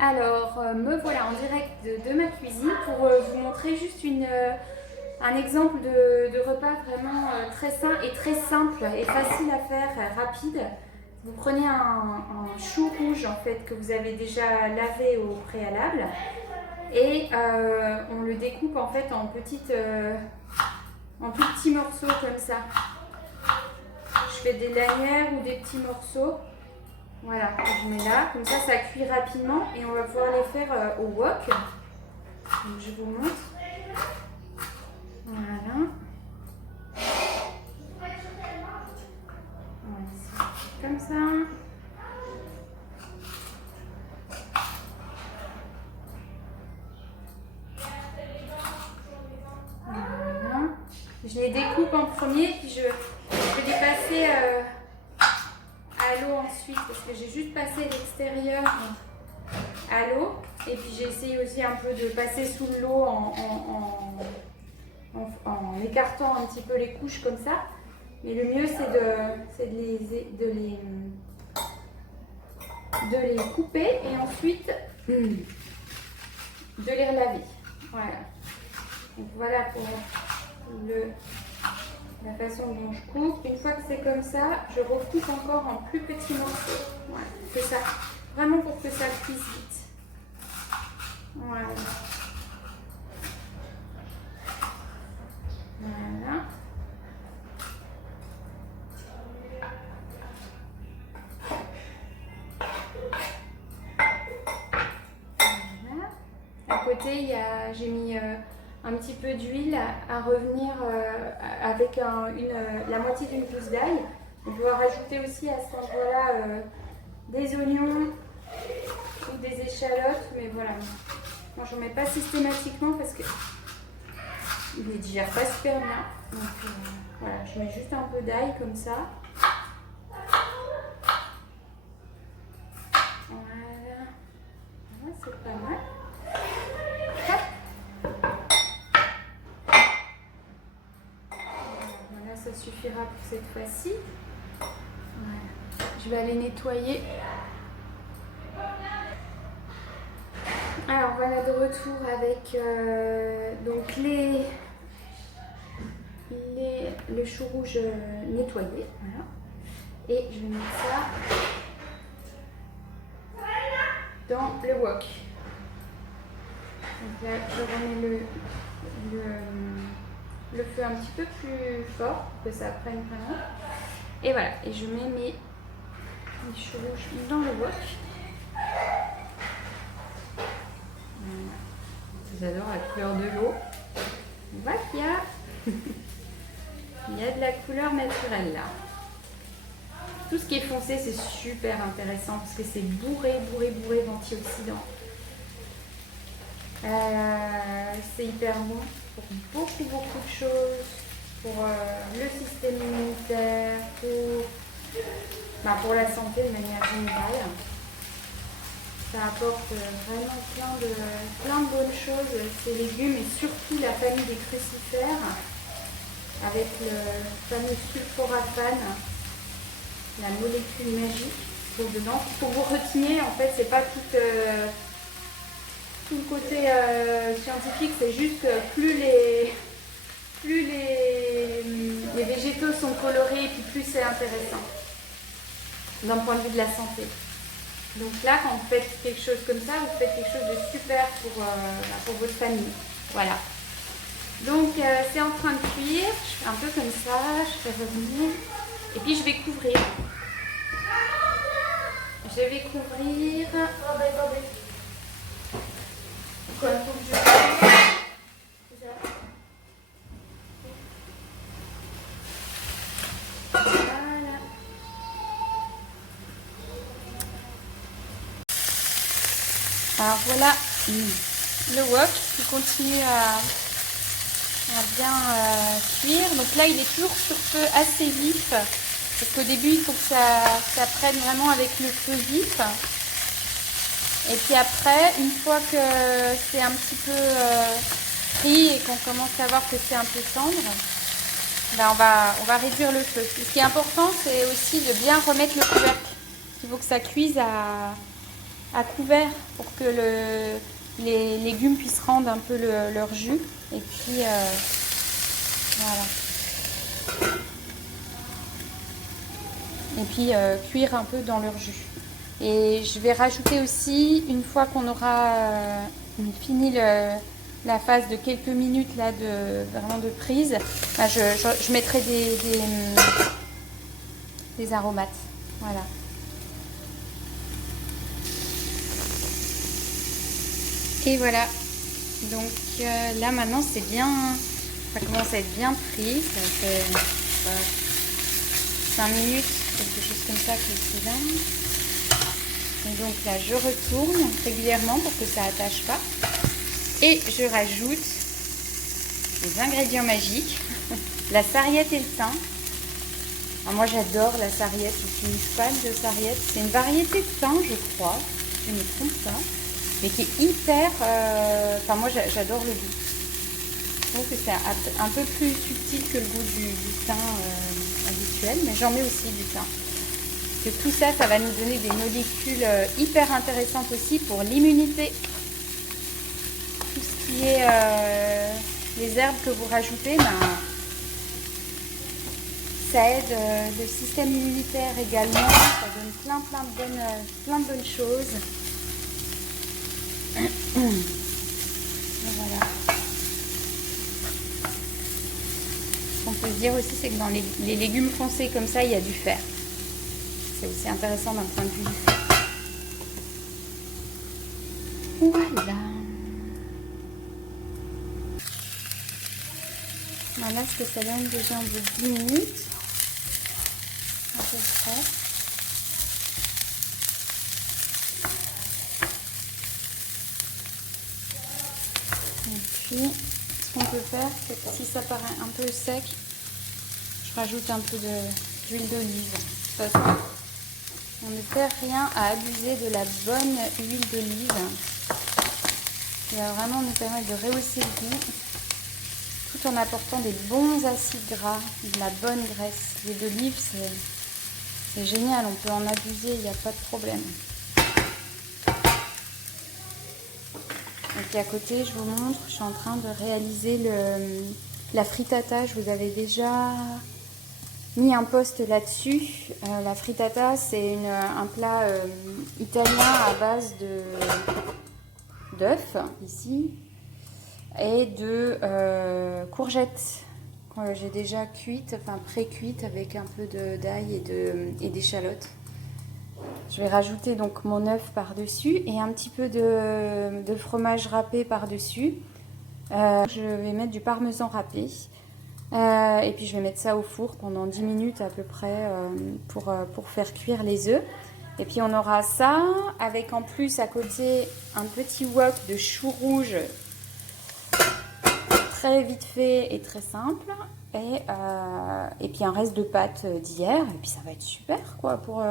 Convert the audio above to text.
Alors, me voilà en direct de ma cuisine pour vous montrer juste un exemple de repas vraiment très sain et très simple et facile à faire, rapide. Vous prenez un chou rouge en fait que vous avez déjà lavé au préalable et on le découpe en fait en tout petits morceaux comme ça. Je fais des lanières ou des petits morceaux. Voilà, je mets là, comme ça cuit rapidement et on va pouvoir les faire au wok. Donc je vous montre. Voilà. Comme ça. Voilà. Je les découpe en premier, puis je vais les passer à l'eau ensuite, parce que j'ai juste passé l'extérieur à l'eau. Et puis j'ai essayé aussi un peu de passer sous l'eau en écartant un petit peu les couches comme ça. Mais le mieux c'est de les couper et ensuite de les relaver. Voilà. Donc voilà pour la façon dont je coupe. Une fois que c'est comme ça, je recoupe encore en plus petits morceaux. Voilà, c'est ça. Vraiment pour que ça cuise vite. Voilà. Voilà. À côté, j'ai mis un petit peu d'huile à revenir avec la moitié d'une gousse d'ail. On peut rajouter aussi à cet endroit-là des oignons ou des échalotes, mais voilà. Moi, je n'en mets pas systématiquement parce que il ne digère pas super bien. Donc voilà, je mets juste un peu d'ail comme ça. Voilà, voilà, c'est pas mal. Voilà, ça suffira pour cette fois-ci. Voilà. Je vais aller nettoyer. Alors voilà, de retour avec donc le chou rouge nettoyé. Voilà. Et je vais mettre ça dans le wok. Donc là, je remets le feu un petit peu plus fort pour que ça prenne vraiment. Et voilà, et je mets mes choux rouges dans le wok. J'adore la couleur de l'eau. On voit qu'il y a de la couleur naturelle là. Tout ce qui est foncé, c'est super intéressant parce que c'est bourré d'antioxydants. C'est hyper bon pour beaucoup de choses, pour le système immunitaire, pour la santé de manière générale. Ça apporte vraiment plein de bonnes choses, ces légumes, et surtout la famille des crucifères avec le fameux sulforaphane, la molécule magique qui est dedans. Il faut que vous reteniez, en fait, c'est pas tout le côté scientifique, c'est juste que plus les végétaux sont colorés, et puis plus c'est intéressant d'un point de vue de la santé. Donc là, quand vous faites quelque chose comme ça, vous faites quelque chose de super pour votre famille. Voilà. Donc c'est en train de cuire. Je fais un peu comme ça, je fais revenir. Et puis je vais couvrir. Je vais couvrir. Quoi, faut que je... Alors voilà le wok qui continue à bien cuire. Donc là, il est toujours sur feu assez vif parce qu'au début, il faut que ça prenne vraiment avec le feu vif. Et puis après, une fois que c'est un petit peu pris et qu'on commence à voir que c'est un peu tendre, ben on va réduire le feu. Ce qui est important, c'est aussi de bien remettre le couvercle. Il faut que ça cuise à à couvert pour que les légumes puissent rendre un peu leur jus. Et puis voilà. Et puis cuire un peu dans leur jus. Et je vais rajouter aussi, une fois qu'on aura fini la phase de quelques minutes là vraiment de prise, bah, je mettrai des aromates. Voilà. Et voilà. Donc là maintenant c'est bien, ça commence à être bien pris. Ça fait 5 minutes, quelque chose comme ça que c'est là. Et donc là je retourne régulièrement pour que ça attache pas. Et je rajoute les ingrédients magiques, la sarriette et le thym. Alors moi j'adore la sarriette, je suis une fan de sarriette. C'est une variété de thym je crois, je me trompe pas, mais qui est hyper... Enfin moi j'adore le goût. Je trouve que c'est un peu plus subtil que le goût du thym habituel, mais j'en mets aussi du thym. Que tout ça, ça va nous donner des molécules hyper intéressantes aussi pour l'immunité. Tout ce qui est les herbes que vous rajoutez, ben, ça aide le système immunitaire également. Ça donne plein de bonnes choses. Et voilà. Ce qu'on peut se dire aussi, c'est que dans les légumes foncés comme ça, il y a du fer. C'est aussi intéressant d'un point de vue du fer. Voilà. Voilà ce que ça donne déjà en bout de 10 minutes. À peu près. Et puis, ce qu'on peut faire, c'est que si ça paraît un peu sec, je rajoute un peu d'huile d'olive. De toute façon, on ne perd rien à abuser de la bonne huile d'olive. Qui va vraiment nous permettre de rehausser le goût, tout en apportant des bons acides gras, de la bonne graisse. L'huile d'olive, c'est génial, on peut en abuser, il n'y a pas de problème. Et puis à côté, je vous montre, je suis en train de réaliser la frittata. Je vous avais déjà mis un post là-dessus. La frittata, c'est un plat italien à base d'œufs, ici, et de courgettes que j'ai déjà cuites, enfin pré-cuites avec un peu d'ail et d'échalotes. Je vais rajouter donc mon œuf par-dessus et un petit peu de fromage râpé par-dessus. Je vais mettre du parmesan râpé. Et puis je vais mettre ça au four pendant 10 minutes à peu près pour faire cuire les œufs. Et puis on aura ça avec en plus à côté un petit wok de choux rouges très vite fait et très simple. Et puis un reste de pâtes d'hier. Et puis ça va être super quoi pour